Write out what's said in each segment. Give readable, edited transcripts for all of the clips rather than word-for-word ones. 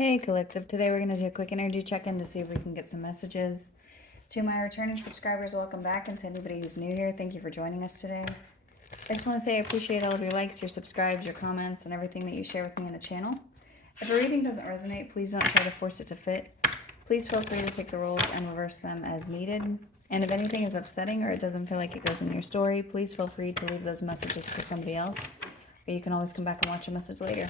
Hey Collective, today we're going to do a quick energy check-in to see if we can get some messages. To my returning subscribers, welcome back, and to anybody who's new here, thank you for joining us today. I just want to say I appreciate all of your likes, your subscribes, your comments, and everything that you share with me in the channel. If a reading doesn't resonate, please don't try to force it to fit. Please feel free to take the roles and reverse them as needed. And if anything is upsetting or it doesn't feel like it goes in your story, please feel free to leave those messages for somebody else. But you can always come back and watch a message later.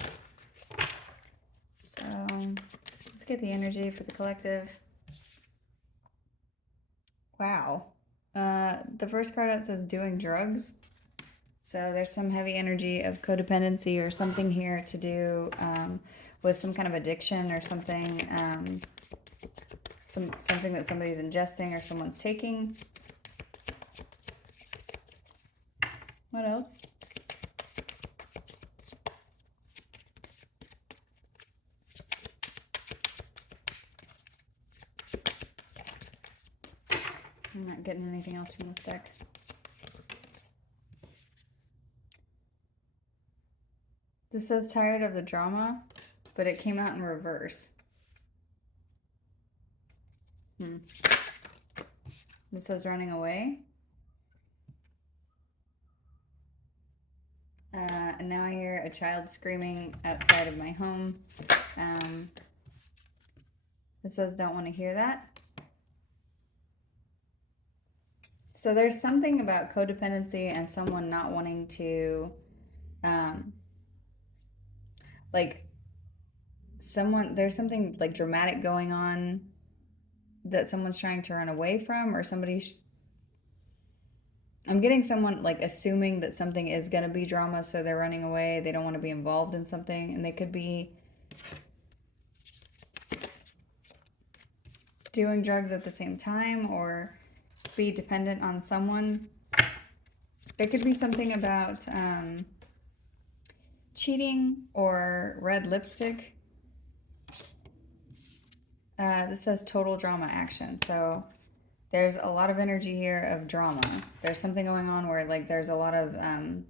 So let's get the energy for the collective. Wow. The first card out says doing drugs. So there's some heavy energy of codependency or something here to do with some kind of addiction or something, something that somebody's ingesting or someone's taking. What else? I'm not getting anything else from this deck. This says tired of the drama, but it came out in reverse. This says running away. And now I hear a child screaming outside of my home. It says don't want to hear that. So there's something about codependency and someone not wanting to, there's something like dramatic going on that someone's trying to run away from, or I'm getting someone like assuming that something is going to be drama, so they're running away. They don't want to be involved in something, and they could be doing drugs at the same time or be dependent on someone. There could be something about cheating or red lipstick. This says total drama action. So there's a lot of energy here of drama. There's something going on where like there's a lot of, I'm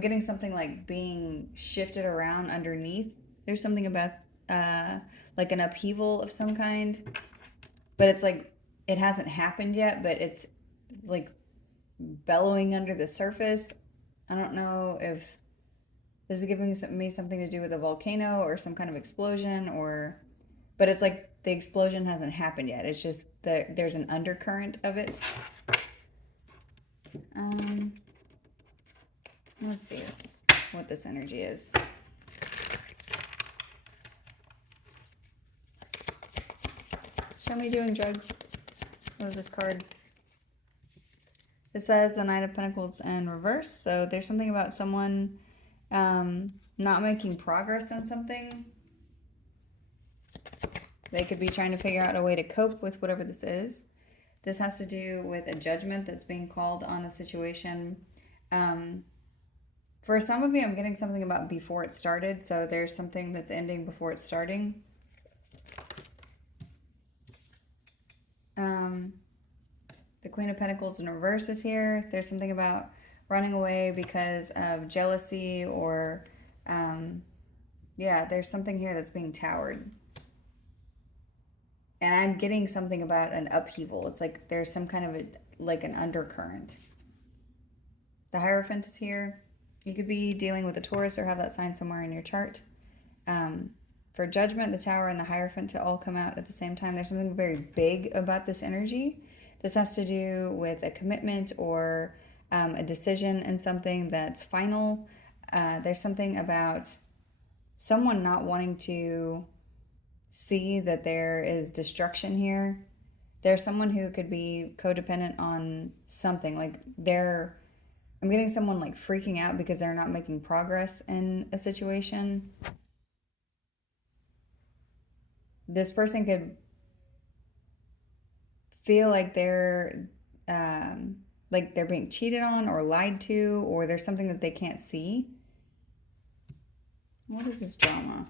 getting something like being shifted around underneath. There's something about like an upheaval of some kind, but it's like it hasn't happened yet, but it's like bellowing under the surface. I don't know if this is giving me something to do with a volcano or some kind of explosion, but it's like the explosion hasn't happened yet. It's just that there's an undercurrent of it. Let's see what this energy is. Show me doing drugs. What is this card? It says the Knight of Pentacles in reverse. So there's something about someone not making progress on something. They could be trying to figure out a way to cope with whatever this is. This has to do with a judgment that's being called on a situation. For some of you, I'm getting something about before it started. So there's something that's ending before it's starting. The Queen of Pentacles in reverse is here. There's something about running away because of jealousy or, yeah, there's something here that's being towered. And I'm getting something about an upheaval. It's like there's some kind of like an undercurrent. The Hierophant is here. You could be dealing with a Taurus or have that sign somewhere in your chart. For Judgment, the Tower, and the Hierophant to all come out at the same time. There's something very big about this energy. This has to do with a commitment or a decision in something that's final. There's something about someone not wanting to see that there is destruction here. There's someone who could be codependent on something. Like I'm getting someone like freaking out because they're not making progress in a situation. This person could feel like they're being cheated on or lied to, or there's something that they can't see. What is this drama?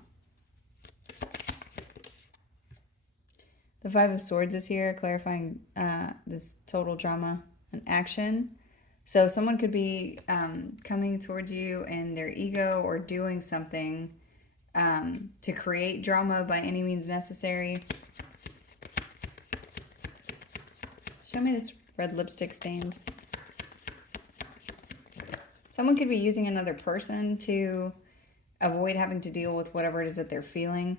The Five of Swords is here, clarifying this total drama and action. So someone could be coming towards you in their ego or doing something to create drama by any means necessary. Show me this red lipstick stains. Someone could be using another person to avoid having to deal with whatever it is that they're feeling.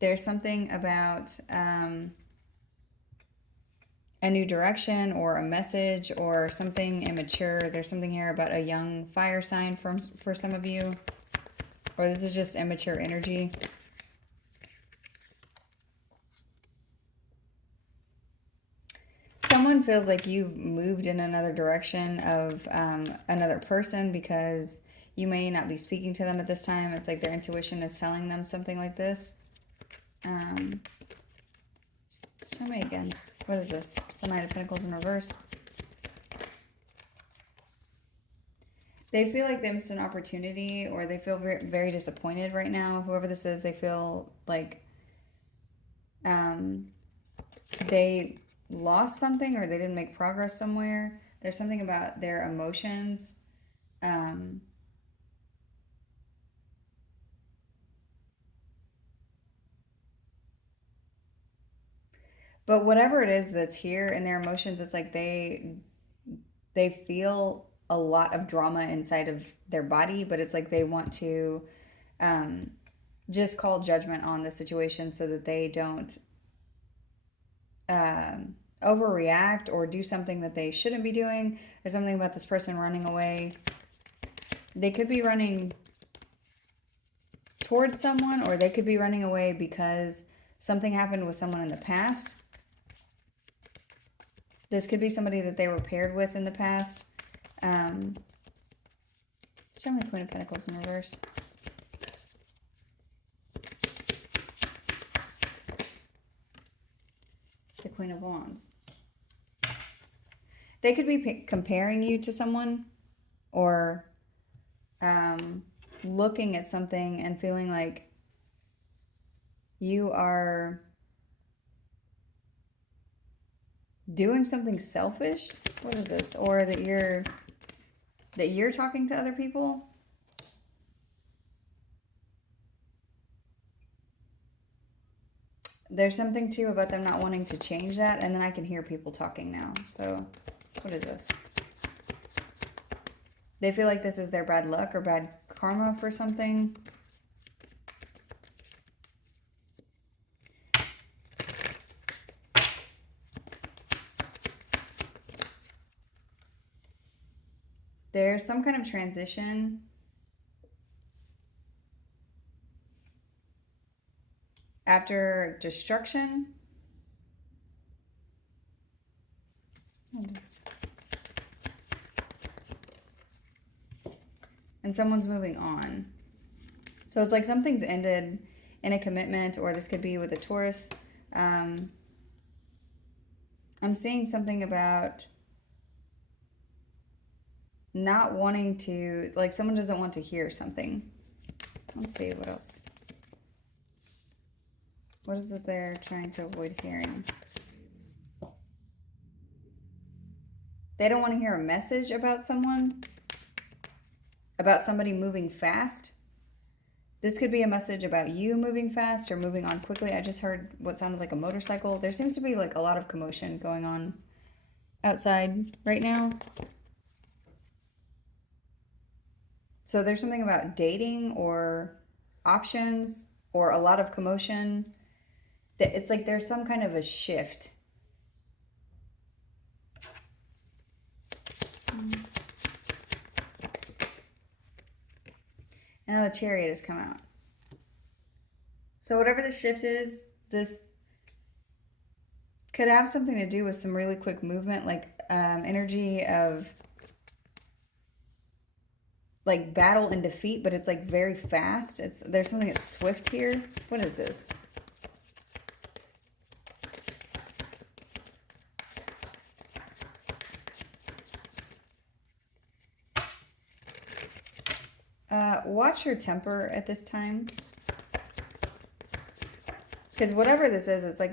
There's something about a new direction or a message or something immature. There's something here about a young fire sign for some of you. Or this is just immature energy. Someone feels like you've moved in another direction of another person because you may not be speaking to them at this time. It's like their intuition is telling them something like this. Show me again. What is this? The Knight of Pentacles in reverse. They feel like they missed an opportunity, or they feel very, very disappointed right now. Whoever this is, they feel like they lost something, or they didn't make progress somewhere. There's something about their emotions. But whatever it is that's here in their emotions, it's like they feel a lot of drama inside of their body, but it's like they want to just call judgment on the situation so that they don't overreact or do something that they shouldn't be doing. There's something about this person running away. They could be running towards someone, or they could be running away because something happened with someone in the past. This could be somebody that they were paired with in the past. Show me Queen of Pentacles in reverse. The Queen of Wands. They could be comparing you to someone, or looking at something and feeling like you are doing something selfish. What is this? Or that you're talking to other people. There's something too about them not wanting to change that, and then I can hear people talking now. So what is this? They feel like this is their bad luck or bad karma for something. There's some kind of transition. After destruction. And someone's moving on. So it's like something's ended in a commitment, or this could be with a Taurus. I'm seeing something about not wanting to, like someone doesn't want to hear something. Let's see, what else? What is it they're trying to avoid hearing? They don't want to hear a message about someone, about somebody moving fast. This could be a message about you moving fast or moving on quickly. I just heard what sounded like a motorcycle. There seems to be like a lot of commotion going on outside right now. So there's something about dating or options or a lot of commotion. That it's like there's some kind of a shift. Now the Chariot has come out. So whatever the shift is, this could have something to do with some really quick movement, like energy of like battle and defeat, but it's like very fast. There's something that's swift here. What is this? Watch your temper at this time. Because whatever this is, it's like,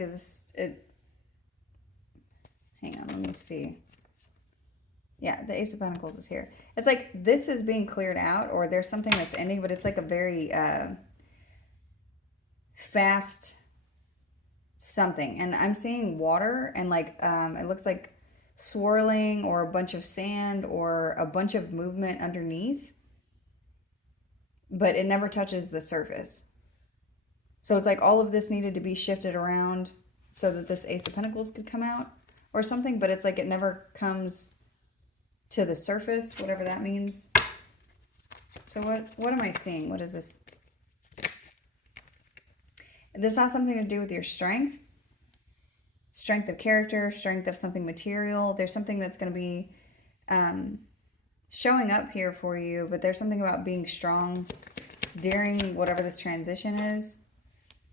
hang on, let me see. Yeah, the Ace of Pentacles is here. It's like this is being cleared out, or there's something that's ending, but it's like a very fast something. And I'm seeing water, and like it looks like swirling, or a bunch of sand, or a bunch of movement underneath, but it never touches the surface. So it's like all of this needed to be shifted around so that this Ace of Pentacles could come out or something, but it's like it never comes to the surface, whatever that means. So what am I seeing? What is this? This has something to do with your strength. Strength of character, strength of something material. There's something that's going to be showing up here for you, but there's something about being strong during whatever this transition is,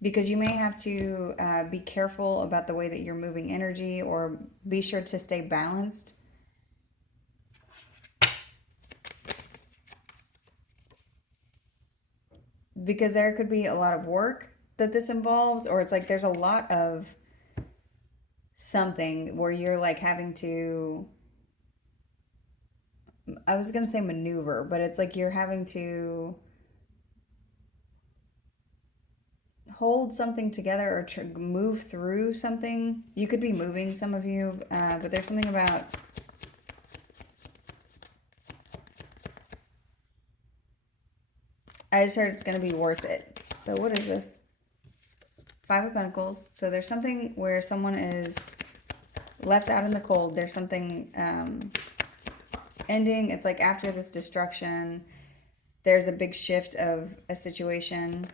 because you may have to be careful about the way that you're moving energy, or be sure to stay balanced. Because there could be a lot of work that this involves, or it's like there's a lot of something where you're like having to, I was going to say maneuver, but it's like you're having to hold something together, or move through something. You could be moving, some of you, but there's something about I just heard it's going to be worth it. So what is this? Five of Pentacles. So there's something where someone is left out in the cold. There's something ending. It's like after this destruction, there's a big shift of a situation.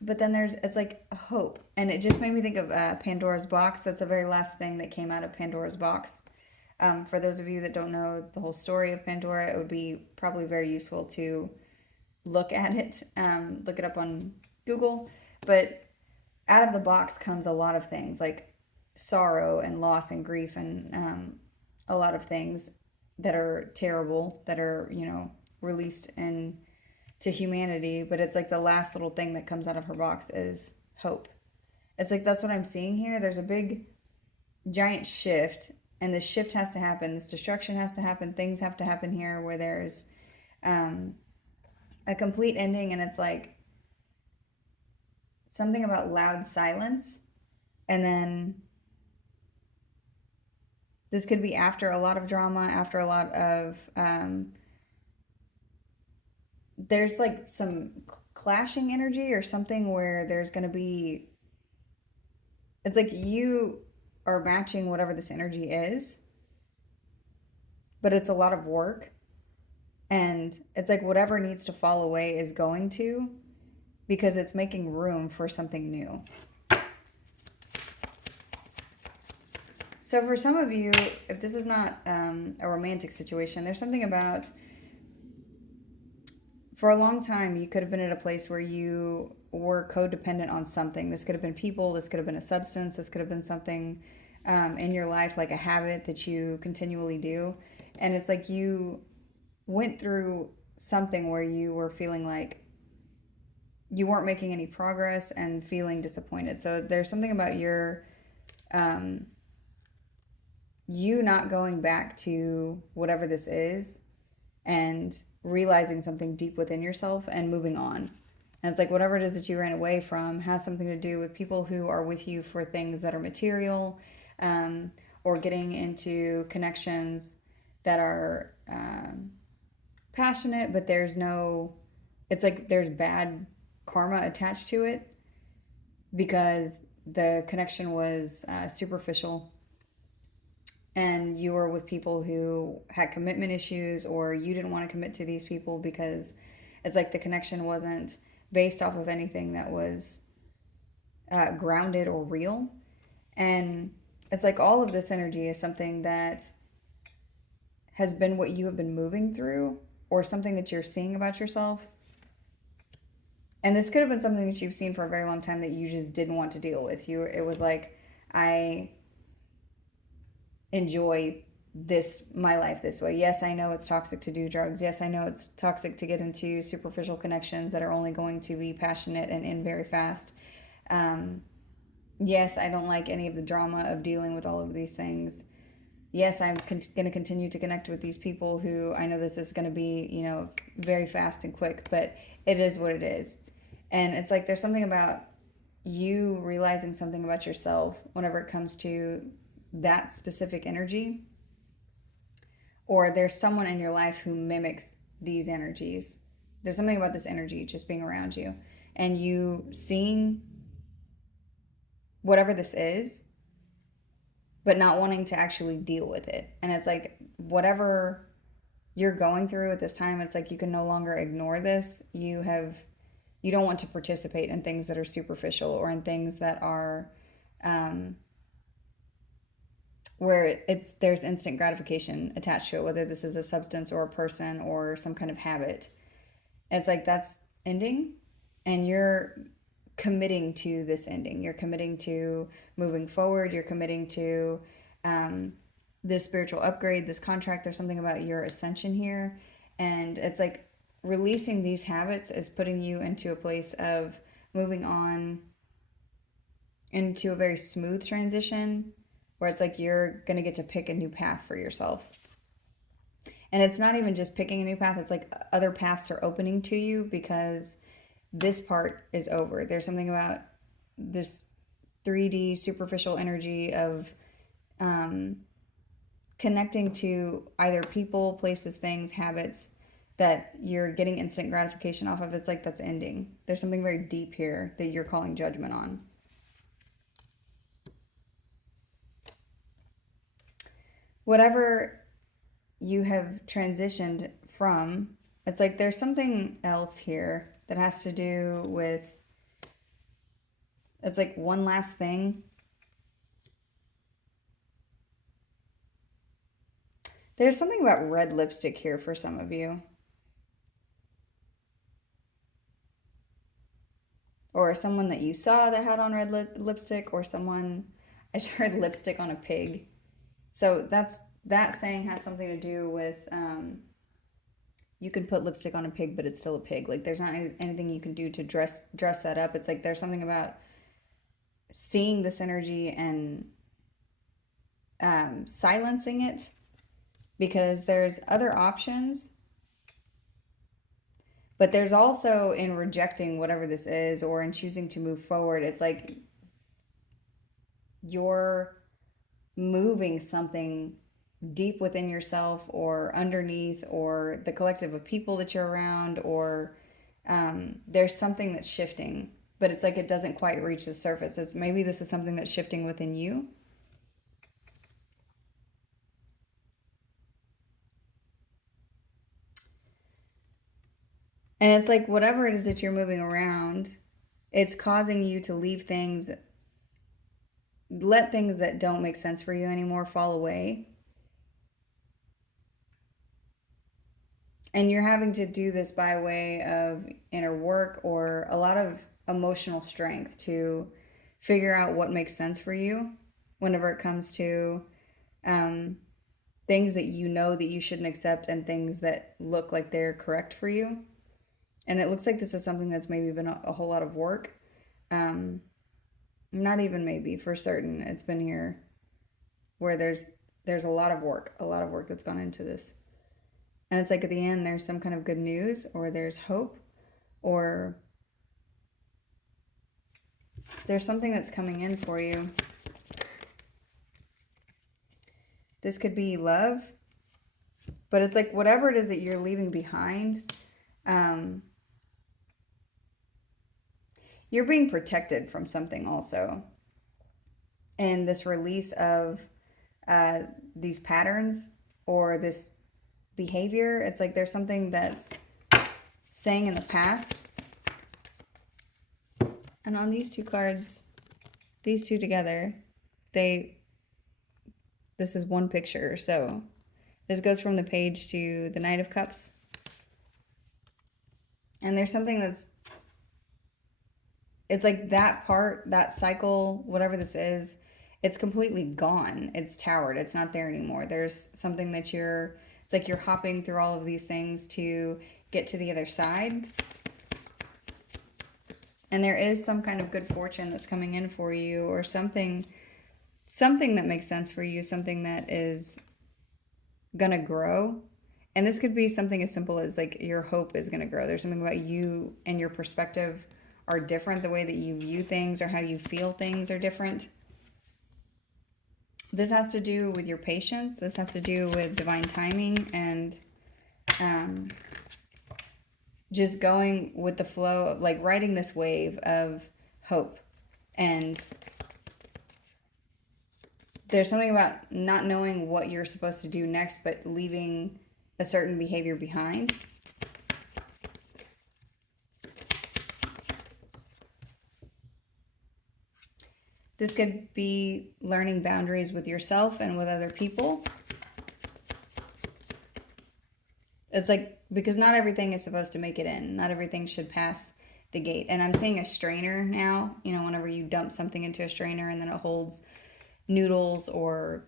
But then it's like a hope. And it just made me think of Pandora's Box. That's the very last thing that came out of Pandora's Box. For those of you that don't know the whole story of Pandora, it would be probably very useful to look at it, look it up on Google. But out of the box comes a lot of things, like sorrow and loss and grief, and a lot of things that are terrible, that are, released to humanity. But it's like the last little thing that comes out of her box is hope. It's like that's what I'm seeing here. There's a big giant shift, and this shift has to happen. This destruction has to happen. Things have to happen here where there's a complete ending, and it's like something about loud silence. And then this could be after a lot of drama, after a lot of there's like some clashing energy or something, where there's going to be, it's like you are matching whatever this energy is, but it's a lot of work. And it's like whatever needs to fall away is going to, because it's making room for something new. So for some of you, if this is not a romantic situation, there's something about, for a long time, you could have been at a place where you were codependent on something. This could have been people, this could have been a substance, this could have been something in your life, like a habit that you continually do. And it's like you went through something where you were feeling like you weren't making any progress and feeling disappointed. So there's something about your you not going back to whatever this is and realizing something deep within yourself and moving on. And it's like whatever it is that you ran away from has something to do with people who are with you for things that are material, or getting into connections that are passionate, but there's no, it's like there's bad karma attached to it because the connection was superficial, and you were with people who had commitment issues, or you didn't want to commit to these people because it's like the connection wasn't based off of anything that was grounded or real. And it's like all of this energy is something that has been what you have been moving through, or something that you're seeing about yourself. And this could have been something that you've seen for a very long time that you just didn't want to deal with. It was like, I enjoy my life this way. Yes, I know it's toxic to do drugs. Yes, I know it's toxic to get into superficial connections that are only going to be passionate and end very fast. Yes, I don't like any of the drama of dealing with all of these things. Yes, I'm going to continue to connect with these people who I know this is going to be, very fast and quick, but it is what it is. And it's like there's something about you realizing something about yourself whenever it comes to that specific energy, or there's someone in your life who mimics these energies. There's something about this energy just being around you, and you seeing whatever this is, but not wanting to actually deal with it. And it's like, whatever you're going through at this time, it's like you can no longer ignore this. You don't want to participate in things that are superficial, or in things that are where there's instant gratification attached to it, whether this is a substance or a person or some kind of habit. It's like that's ending, and you're committing to this ending. You're committing to moving forward. You're committing to this spiritual upgrade, this contract. There's something about your ascension here. And it's like releasing these habits is putting you into a place of moving on into a very smooth transition, where it's like you're going to get to pick a new path for yourself. And it's not even just picking a new path, it's like other paths are opening to you because this part is over. There's something about this 3D superficial energy of connecting to either people, places, things, habits that you're getting instant gratification off of. It's like that's ending. There's something very deep here that you're calling judgment on. Whatever you have transitioned from, it's like there's something else here that has to do with, it's like one last thing. There's something about red lipstick here for some of you. Or someone that you saw that had on red lipstick, or someone, I just heard lipstick on a pig. So that saying has something to do with, you can put lipstick on a pig, but it's still a pig. Like there's not anything you can do to dress that up. It's like there's something about seeing this energy and silencing it, because there's other options, but there's also in rejecting whatever this is, or in choosing to move forward. It's like you're moving something deep within yourself, or underneath, or the collective of people that you're around, or there's something that's shifting, but it's like it doesn't quite reach the surface. It's maybe this is something that's shifting within you. And it's like whatever it is that you're moving around, it's causing you to leave things, let things that don't make sense for you anymore fall away. And you're having to do this by way of inner work, or a lot of emotional strength to figure out what makes sense for you whenever it comes to things that you know that you shouldn't accept, and things that look like they're correct for you. And it looks like this is something that's maybe been a whole lot of work. Not even maybe, for certain, it's been here where there's a lot of work that's gone into this. And it's like at the end, there's some kind of good news, or there's hope, or there's something that's coming in for you. This could be love, but it's like whatever it is that you're leaving behind, you're being protected from something also. And this release of these patterns, or this behavior, it's like there's something that's saying in the past. And on these two cards, these two together, this is one picture. So this goes from the page to the Knight of Cups. And there's something that's, it's like that part, that cycle, whatever this is, it's completely gone. It's towered. It's not there anymore. There's something that it's like you're hopping through all of these things to get to the other side. And there is some kind of good fortune that's coming in for you, or something that makes sense for you, something that is gonna grow. And this could be something as simple as like your hope is gonna grow. There's something about you and your perspective are different. The way that you view things or how you feel things are different. This has to do with your patience. This has to do with divine timing and just going with the flow of like riding this wave of hope. And there's something about not knowing what you're supposed to do next, but leaving a certain behavior behind. This could be learning boundaries with yourself and with other people. It's like, because not everything is supposed to make it in. Not everything should pass the gate. And I'm seeing a strainer now, you know, whenever you dump something into a strainer and then it holds noodles or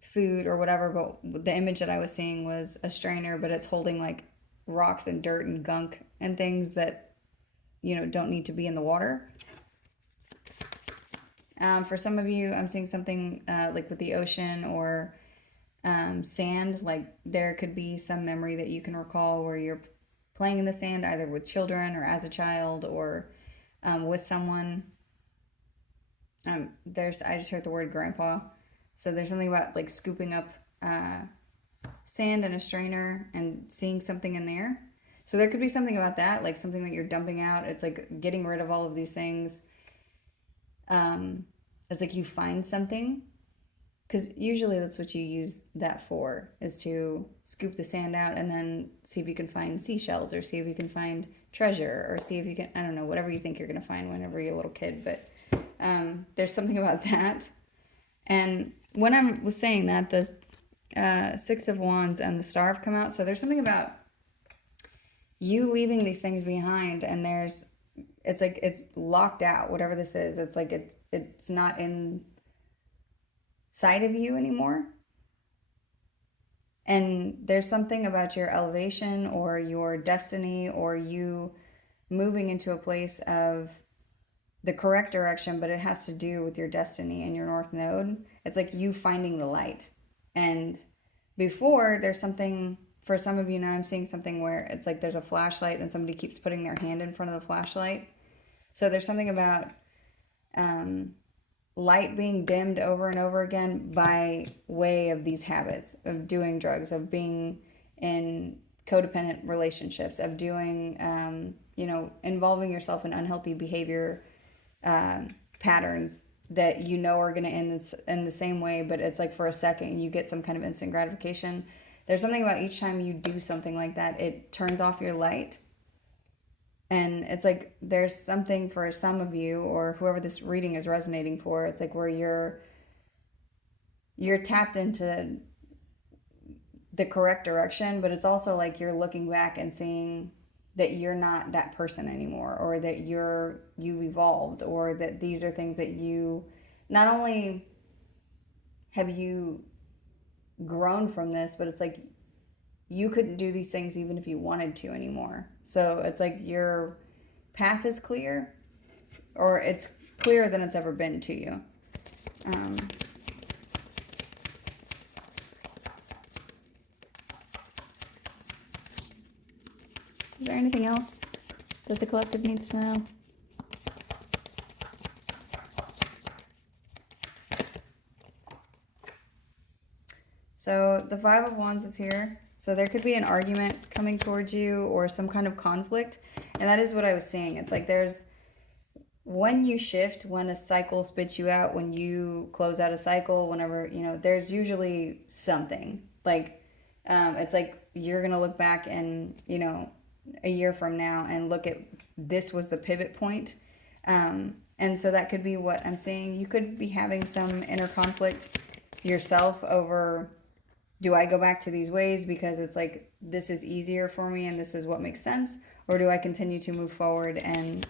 food or whatever. But the image that I was seeing was a strainer, but it's holding like rocks and dirt and gunk and things that, you know, don't need to be in the water. For some of you, I'm seeing something like with the ocean or sand. Like there could be some memory that you can recall where you're playing in the sand, either with children or as a child or with someone. I just heard the word grandpa. So there's something about like scooping up sand in a strainer and seeing something in there. So there could be something about that, like something that you're dumping out. It's like getting rid of all of these things. It's like you find something, because usually that's what you use that for, is to scoop the sand out and then see if you can find seashells or see if you can find treasure or see if you can, I don't know, whatever you think you're going to find whenever you're a little kid. But there's something about that. And when I was saying that, the Six of Wands and the Star have come out. So there's something about you leaving these things behind, and it's like it's locked out, whatever this is. It's like it's not in sight of you anymore. And there's something about your elevation or your destiny or you moving into a place of the correct direction, but it has to do with your destiny and your North Node. It's like you finding the light. And before, there's something, for some of you now, I'm seeing something where it's like there's a flashlight and somebody keeps putting their hand in front of the flashlight. So there's something about light being dimmed over and over again by way of these habits of doing drugs, of being in codependent relationships, of doing, involving yourself in unhealthy behavior patterns that you know are going to end in the same way, but it's like for a second you get some kind of instant gratification. There's something about each time you do something like that, it turns off your light. And it's like there's something for some of you, or whoever this reading is resonating for, it's like where you're tapped into the correct direction, but it's also like you're looking back and seeing that you're not that person anymore, or that you've evolved, or that these are things that you, not only have you grown from this, but it's like you couldn't do these things even if you wanted to anymore. So it's like your path is clear, or it's clearer than it's ever been to you. Is there anything else that the collective needs to know? So the Five of Wands is here. So there could be an argument coming towards you or some kind of conflict. And that is what I was saying. It's like when you shift, when a cycle spits you out, when you close out a cycle, whenever, there's usually something. Like, it's like you're going to look back and, a year from now and look at this was the pivot point. And so that could be what I'm saying. You could be having some inner conflict yourself over, do I go back to these ways because it's like this is easier for me and this is what makes sense, or do I continue to move forward and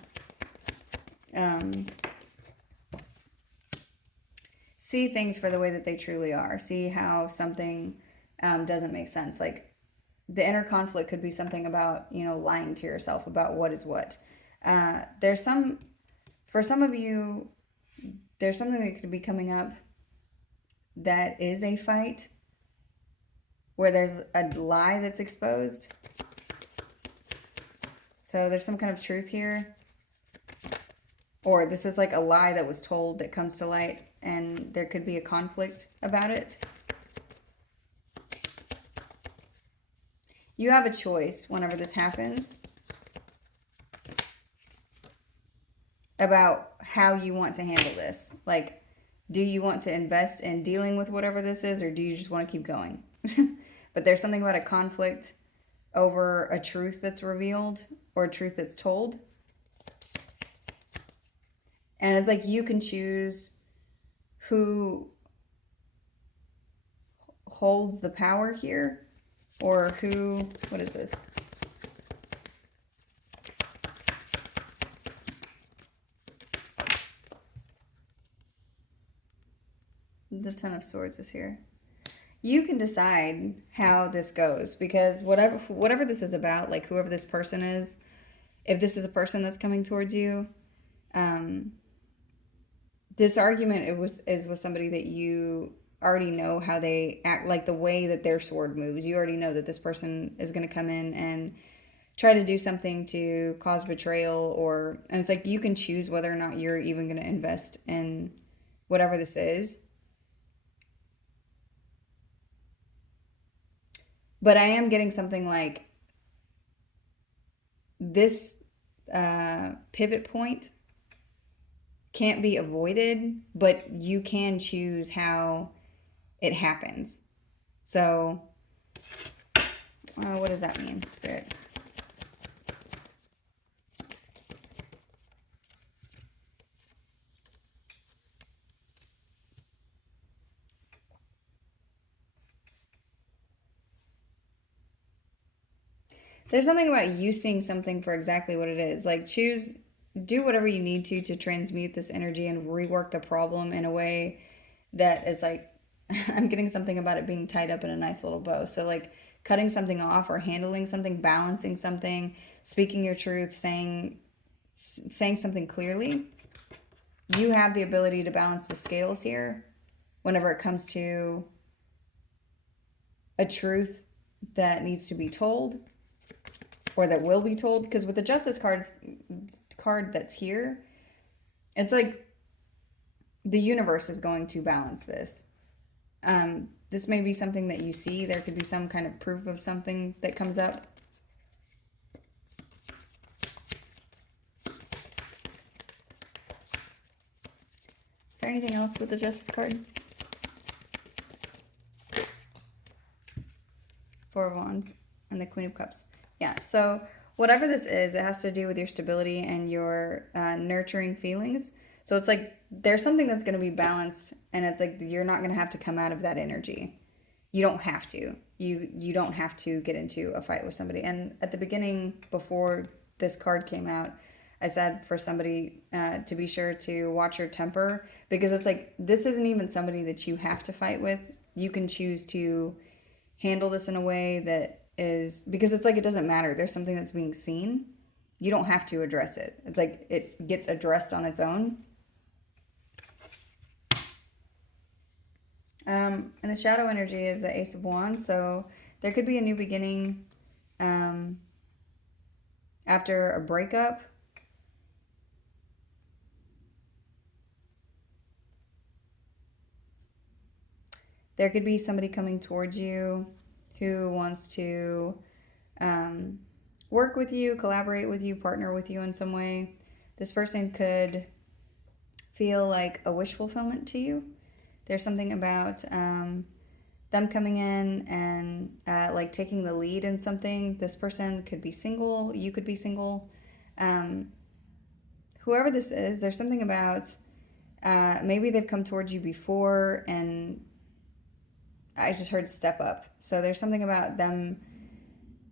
see things for the way that they truly are. See how something doesn't make sense. Like the inner conflict could be something about, lying to yourself about what is what. There's some, for some of you, there's something that could be coming up that is a fight where there's a lie that's exposed. So there's some kind of truth here. Or this is like a lie that was told that comes to light, and there could be a conflict about it. You have a choice whenever this happens about how you want to handle this. Like, do you want to invest in dealing with whatever this is, or do you just want to keep going? But there's something about a conflict over a truth that's revealed or a truth that's told. And it's like you can choose who holds the power here, or who, what is this? The Ten of Swords is here. You can decide how this goes, because whatever this is about, like whoever this person is, if this is a person that's coming towards you, this argument is with somebody that you already know how they act, like the way that their sword moves. You already know that this person is going to come in and try to do something to cause betrayal, and it's like you can choose whether or not you're even going to invest in whatever this is. But I am getting something like this pivot point can't be avoided, but you can choose how it happens. So, what does that mean, Spirit? There's something about you seeing something for exactly what it is. Like, do whatever you need to transmute this energy and rework the problem in a way that is like, I'm getting something about it being tied up in a nice little bow. So like cutting something off or handling something, balancing something, speaking your truth, saying something clearly. You have the ability to balance the scales here whenever it comes to a truth that needs to be told or that will be told. Because with the Justice card that's here, it's like the universe is going to balance this. This may be something that you see. There could be some kind of proof of something that comes up. Is there anything else with the Justice card? Four of Wands and the Queen of Cups. Yeah, so whatever this is, it has to do with your stability and your nurturing feelings. So it's like there's something that's going to be balanced, and it's like you're not going to have to come out of that energy. You don't have to. You don't have to get into a fight with somebody. And at the beginning, before this card came out, I said for somebody to be sure to watch your temper, because it's like this isn't even somebody that you have to fight with. You can choose to handle this in a way that is, because it's like it doesn't matter. There's something that's being seen. You don't have to address it. It's like it gets addressed on its own. And the shadow energy is the Ace of Wands, so there could be a new beginning after a breakup. There could be somebody coming towards you who wants to work with you, collaborate with you, partner with you in some way. This person could feel like a wish fulfillment to you. There's something about them coming in and like taking the lead in something. This person could be single. You could be single. Whoever this is, there's something about maybe they've come towards you before, and I just heard step up. So there's something about them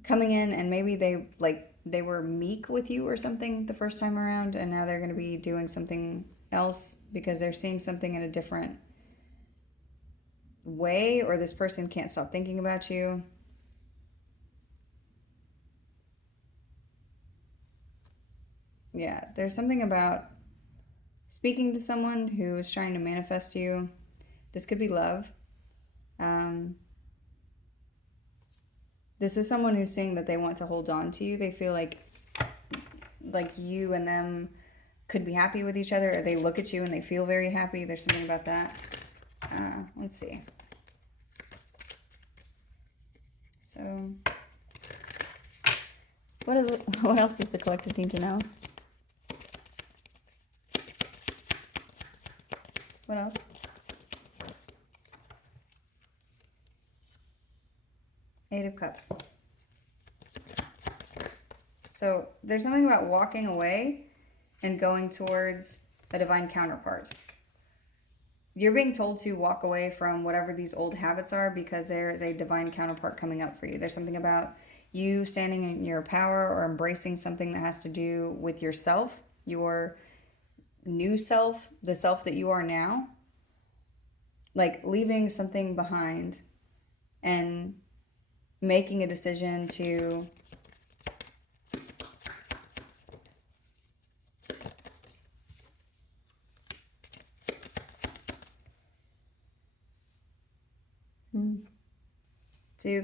coming in, and maybe they were meek with you or something the first time around, and now they're going to be doing something else because they're seeing something in a different way, or this person can't stop thinking about you. Yeah, there's something about speaking to someone who is trying to manifest you. This could be love. This is someone who's saying that they want to hold on to you. They feel like you and them could be happy with each other, or they look at you and they feel very happy. There's something about that. Let's see. So, what else does the collective need to know? What else? Eight of Cups. So there's something about walking away and going towards a divine counterpart. You're being told to walk away from whatever these old habits are because there is a divine counterpart coming up for you. There's something about you standing in your power or embracing something that has to do with yourself, your new self, the self that you are now. Like leaving something behind and making a decision to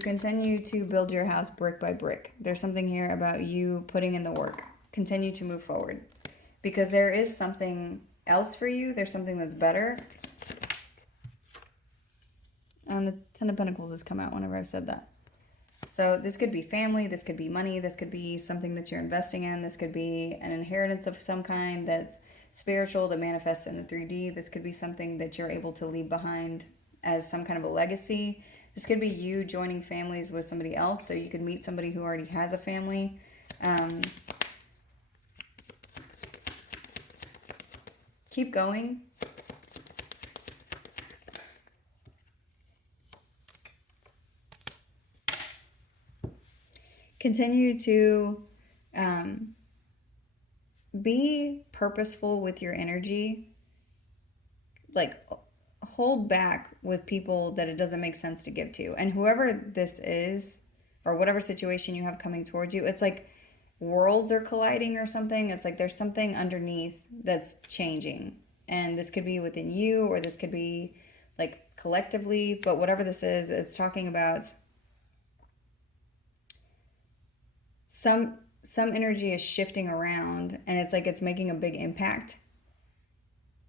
continue to build your house brick by brick. There's something here about you putting in the work. Continue to move forward because there is something else for you. There's something that's better. And the Ten of Pentacles has come out whenever I've said that. So this could be family, this could be money, this could be something that you're investing in, this could be an inheritance of some kind that's spiritual, that manifests in the 3D. This could be something that you're able to leave behind as some kind of a legacy. This could be you joining families with somebody else, so you could meet somebody who already has a family. Keep going. Continue to be purposeful with your energy. Like, hold back with people that it doesn't make sense to give to. And whoever this is, or whatever situation you have coming towards you, it's like worlds are colliding or something. It's like there's something underneath that's changing. And this could be within you, or this could be like collectively. But whatever this is, it's talking about some energy is shifting around, and it's like it's making a big impact.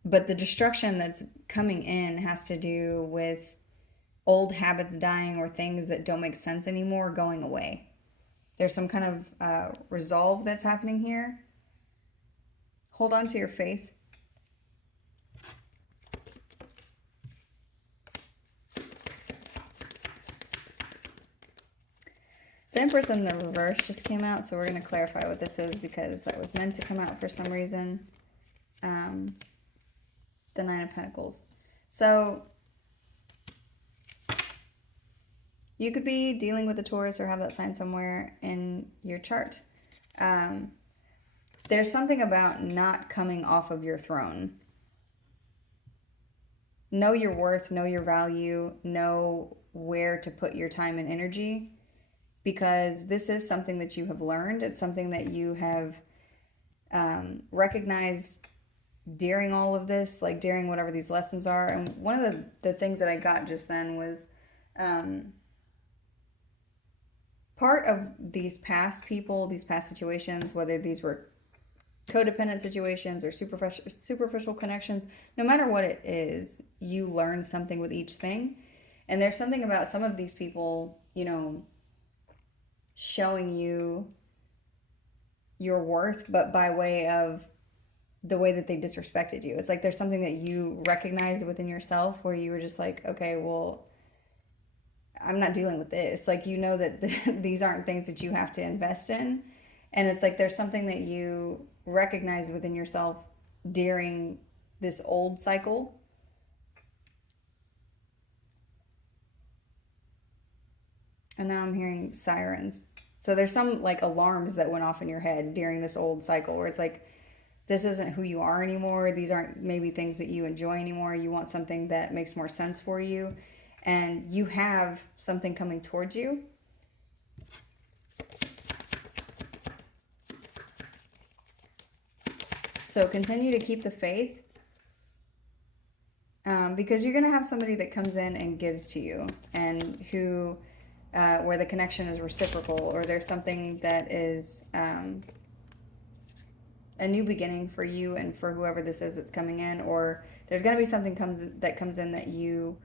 But the destruction that's coming in has to do with old habits dying, or things that don't make sense anymore going away. There's some kind of resolve that's happening here. Hold on to your faith. The Empress in the reverse just came out, so we're going to clarify what this is because that was meant to come out for some reason. The Nine of Pentacles. So you could be dealing with a Taurus or have that sign somewhere in your chart. There's something about not coming off of your throne. Know your worth, know your value, know where to put your time and energy, because this is something that you have learned. It's something that you have recognized during all of this, like during whatever these lessons are. And one of the things that I got just then was part of these past people, these past situations, whether these were codependent situations or superficial connections, no matter what it is, you learn something with each thing. And there's something about some of these people, you know, showing you your worth, but by way of the way that they disrespected you. It's like there's something that you recognize within yourself where you were just like, okay, well, I'm not dealing with this. Like, you know that these aren't things that you have to invest in. And it's like there's something that you recognize within yourself during this old cycle. And now I'm hearing sirens. So there's some like alarms that went off in your head during this old cycle where it's like, this isn't who you are anymore. These aren't maybe things that you enjoy anymore. You want something that makes more sense for you. and you have something coming towards you. So continue to keep the faith, because you're going to have somebody that comes in and gives to you, and who, where the connection is reciprocal, or there's something that is a new beginning for you and for whoever this is that's coming in, or there's going to be something that comes in that you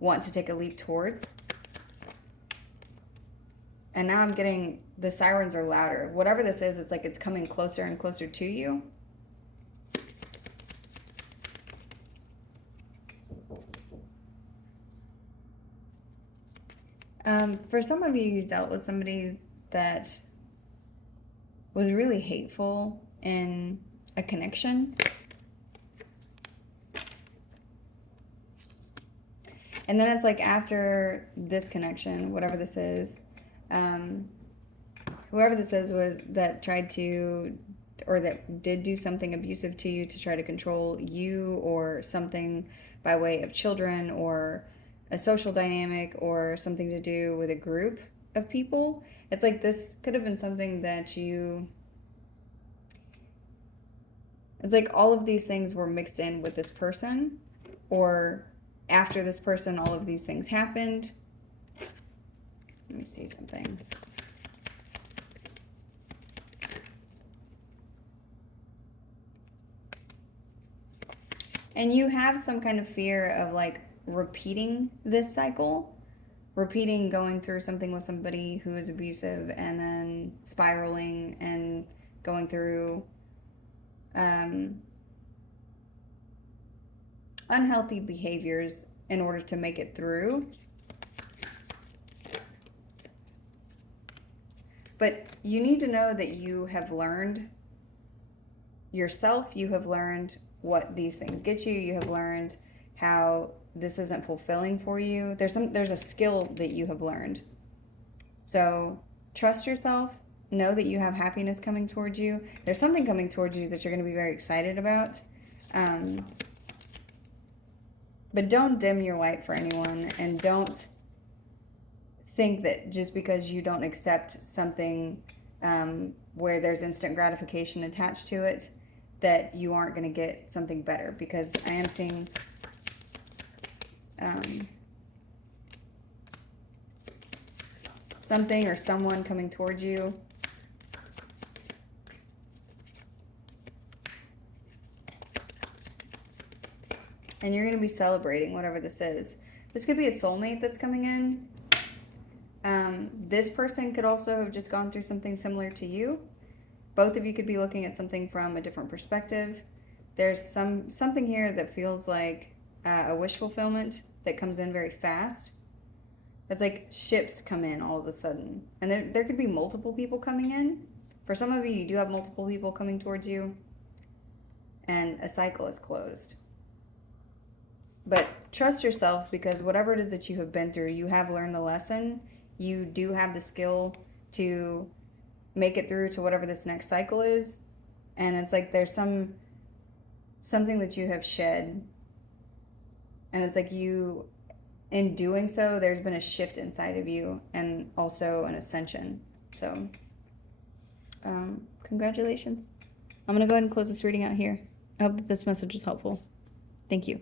want to take a leap towards. And now I'm getting the sirens are louder. Whatever this is, it's like it's coming closer and closer to you. For some of you, you dealt with somebody that was really hateful in a connection. And then it's like after this connection, whatever this is, whoever this is was that tried to, or that did do something abusive to you to try to control you, or something by way of children, or a social dynamic, or something to do with a group of people. It's like this could have been something that you, it's like all of these things were mixed in with this person, or after this person, all of these things happened. Let me see something. And you have some kind of fear of like repeating this cycle, repeating going through something with somebody who is abusive and then spiraling and going through unhealthy behaviors in order to make it through. But you need to know that you have learned yourself, you have learned what these things get you, you have learned how this isn't fulfilling for you. There's a skill that you have learned. So trust yourself, know that you have happiness coming towards you. There's something coming towards you that you're going to be very excited about. But don't dim your light for anyone, and don't think that just because you don't accept something where there's instant gratification attached to it, that you aren't going to get something better, because I am seeing something or someone coming towards you. And you're going to be celebrating whatever this is. This could be a soulmate that's coming in. This person could also have just gone through something similar to you. Both of you could be looking at something from a different perspective. There's something here that feels like a wish fulfillment that comes in very fast. It's like ships come in all of a sudden. And there could be multiple people coming in. For some of you, you do have multiple people coming towards you. And a cycle is closed. But trust yourself, because whatever it is that you have been through, you have learned the lesson. You do have the skill to make it through to whatever this next cycle is. And it's like there's something that you have shed. And it's like you, in doing so, there's been a shift inside of you, and also an ascension. So, congratulations. I'm going to go ahead and close this reading out here. I hope that this message was helpful. Thank you.